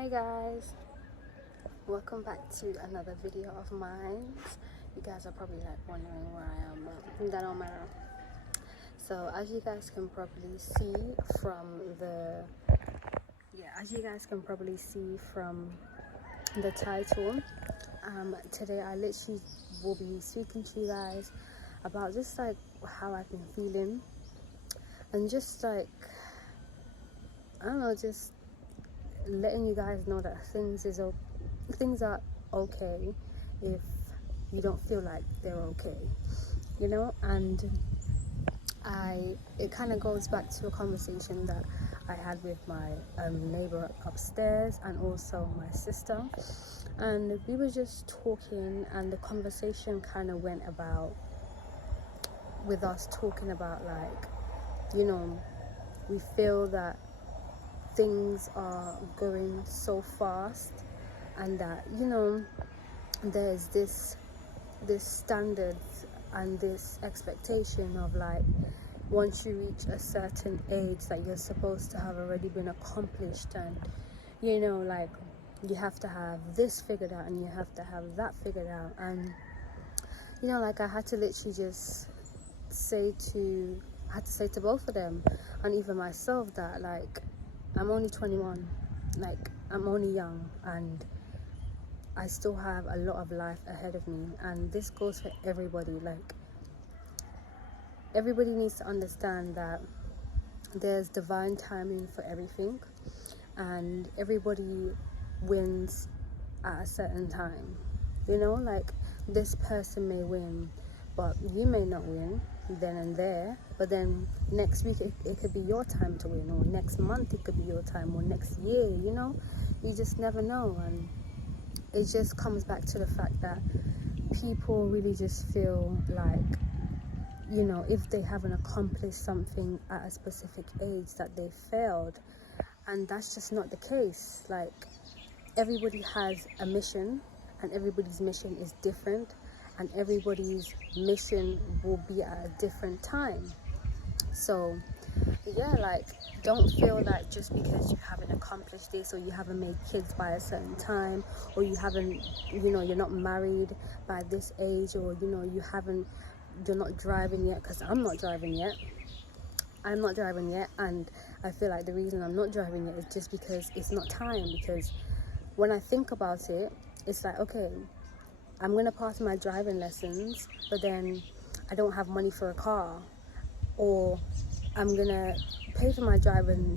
Hey guys, welcome back to another video of mine. You guys are probably like wondering where I am, but that don't matter. So as you guys can probably see from the title, today I literally will be speaking to you guys about just like how I've been feeling, and just like, I don't know, just letting you guys know that things are okay if you don't feel like they're okay, and it kind of goes back to a conversation that I had with my neighbor upstairs and also my sister, and we were just talking, and the conversation kind of went about with us talking about, like, we feel that things are going so fast, and that there's this standard and this expectation of, like, once you reach a certain age that you're supposed to have already been accomplished, and like, you have to have this figured out and you have to have that figured out. And like, I had to literally just say to both of them, and even myself, that, like, I'm only 21, like, I'm only young, and I still have a lot of life ahead of me. And this goes for everybody. Like, everybody needs to understand that there's divine timing for everything, and everybody wins at a certain time. Like, this person may win, but you may not win then and there, but then next week it could be your time to win, or next month it could be your time, or next year, you just never know. And it just comes back to the fact that people really just feel like, if they haven't accomplished something at a specific age, that they failed. And that's just not the case. Like, everybody has a mission, and everybody's mission is different, and everybody's mission will be at a different time. So yeah, like, don't feel that just because you haven't accomplished this, or you haven't made kids by a certain time, or you haven't, you're not married by this age, or you're not driving yet, because I'm not driving yet, and I feel like the reason I'm not driving yet is just because it's not time. Because when I think about it, it's like, okay, I'm gonna pass my driving lessons, but then I don't have money for a car, or I'm gonna pay for my driver's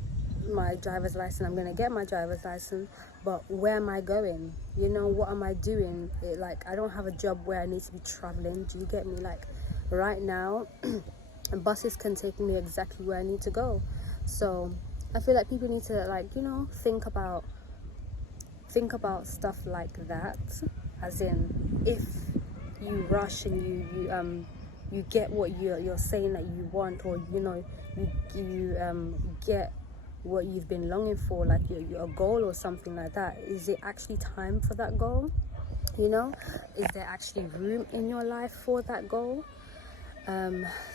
license, I'm gonna get my driver's license, but where am I going? What am I doing? Like, I don't have a job where I need to be traveling. Do you get me? Like, right now buses can take me exactly where I need to go. So I feel like people need to, like, think about stuff like that, as in, if you rush and you get what you're saying that you want, or you get what you've been longing for, like your goal or something like that, is it actually time for that goal? Is there actually room in your life for that goal?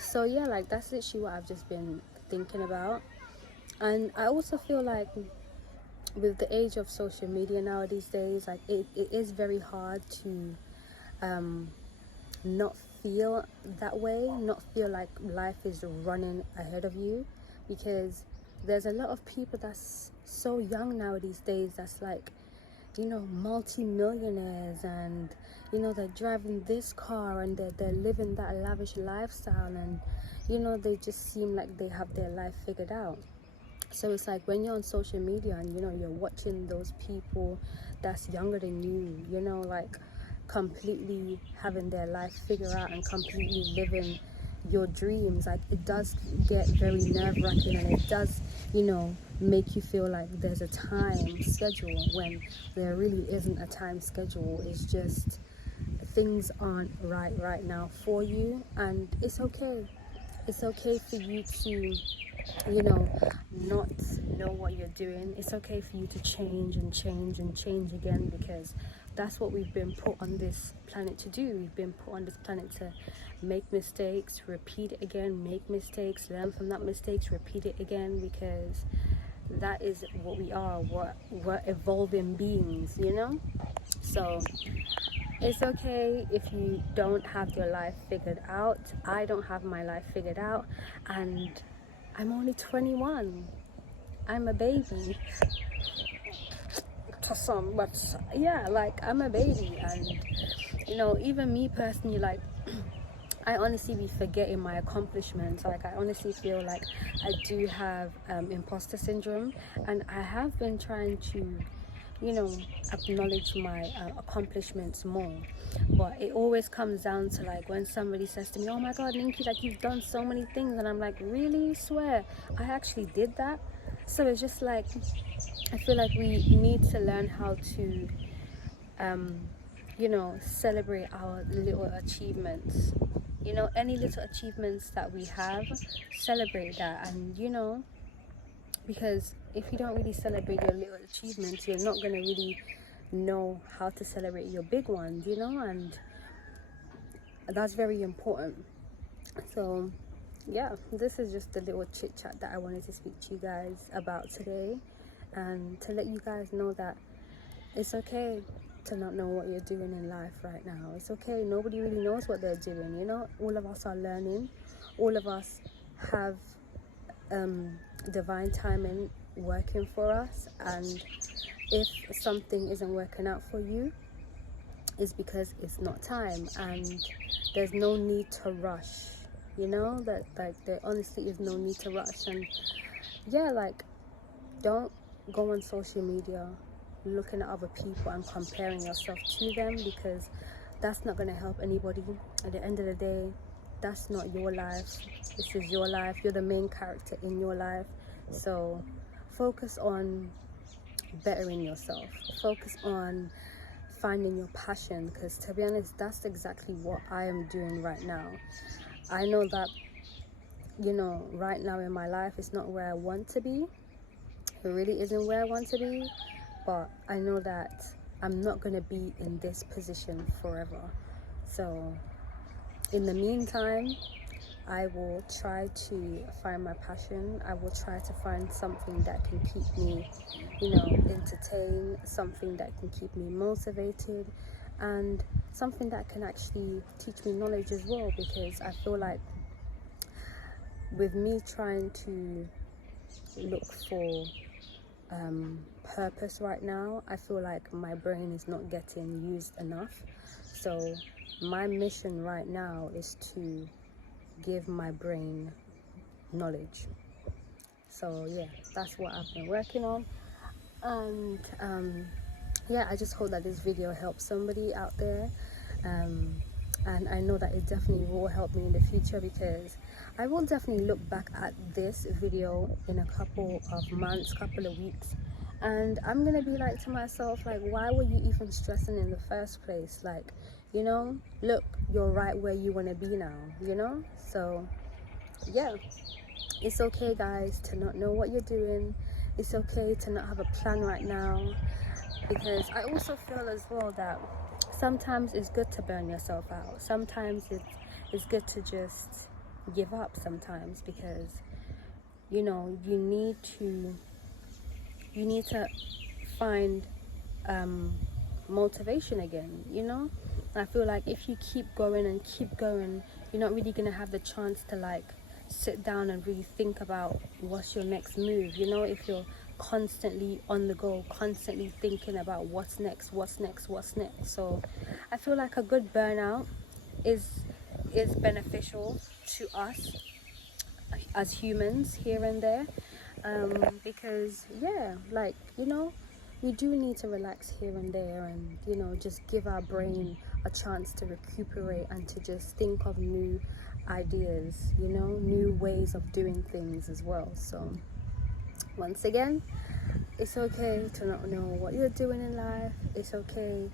So yeah, like, that's literally what I've just been thinking about. And I also feel like, with the age of social media now these days, like, it is very hard to not feel that way, not feel like life is running ahead of you, because there's a lot of people that's so young now these days, that's like, multi-millionaires, and they're driving this car, and they're living that lavish lifestyle, and they just seem like they have their life figured out. So it's like, when you're on social media and you're watching those people that's younger than you, like, completely having their life figured out and completely living your dreams, like, it does get very nerve-wracking, and it does make you feel like there's a time schedule, when there really isn't a time schedule. It's just things aren't right now for you, and it's okay. It's okay for you to not know what you're doing. It's okay for you to change and change and change again, because that's what we've been put on this planet to do. We've been put on this planet to make mistakes, repeat it again, make mistakes, learn from that mistakes, repeat it again, because that is what we are. We're evolving beings, you know. So it's okay if you don't have your life figured out. I don't have my life figured out, and I'm only 21. I'm a baby to some, but yeah, like I'm a baby. And you know, even me personally, like I honestly be forgetting my accomplishments. Like I honestly feel like I do have imposter syndrome, and I have been trying to, you know, acknowledge my accomplishments more. But it always comes down to like when somebody says to me, "Oh my God, Ninky, like you've done so many things," and I'm like, "Really? Swear I actually did that?" So it's just like I feel like we need to learn how to you know, celebrate our little achievements. You know, any little achievements that we have, celebrate that. And you know, because if you don't really celebrate your little achievements, you're not going to really know how to celebrate your big ones, you know, and that's very important. So yeah, this is just a little chit chat that I wanted to speak to you guys about today, and to let you guys know that it's okay to not know what you're doing in life right now. It's okay. Nobody really knows what they're doing, you know. All of us are learning. All of us have divine timing working for us, and if something isn't working out for you, it's because it's not time, and there's no need to rush, you know. That like there honestly is no need to rush. And yeah, like don't go on social media looking at other people and comparing yourself to them, because that's not going to help anybody. At the end of the day, that's not your life. This is your life. You're the main character in your life. So focus on bettering yourself. Focus on finding your passion, because to be honest, that's exactly what I am doing right now. I know that, you know, right now in my life, it's not where I want to be. It really isn't where I want to be, but I know that I'm not going to be in this position forever. So in the meantime, I will try to find my passion. I will try to find something that can keep me, you know, entertained, something that can keep me motivated, and something that can actually teach me knowledge as well, because I feel like with me trying to look for purpose right now, I feel like my brain is not getting used enough. So my mission right now is to give my brain knowledge. So yeah, that's what I've been working on. And yeah, I just hope that this video helps somebody out there. And I know that it definitely will help me in the future, because I will definitely look back at this video in a couple of months, couple of weeks, and I'm gonna be like to myself, like, why were you even stressing in the first place? Like, you know, look, you're right where you want to be now, you know. So yeah, it's okay, guys, to not know what you're doing. It's okay to not have a plan right now, because I also feel as well that sometimes it's good to burn yourself out. Sometimes it's good to just give up sometimes, because you know, you need to find motivation again, you know. I feel like if you keep going and keep going, you're not really gonna have the chance to like sit down and really think about what's your next move, you know. If you're constantly on the go, constantly thinking about what's next. So I feel like a good burnout is beneficial to us as humans here and there, because yeah, like, you know, we do need to relax here and there, and you know, just give our brain a chance to recuperate and to just think of new ideas, you know, new ways of doing things as well. So once again, it's okay to not know what you're doing in life. It's okay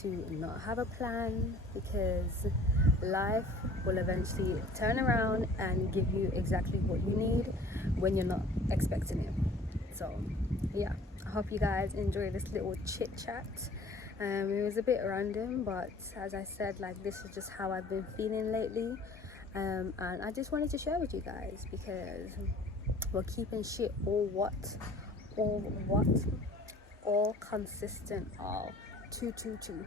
to not have a plan, because life will eventually turn around and give you exactly what you need when you're not expecting it. So yeah, I hope you guys enjoy this little chit chat. It was a bit random, but as I said, like, this is just how I've been feeling lately, and I just wanted to share with you guys, because we're keeping shit all all what? All consistent of 222.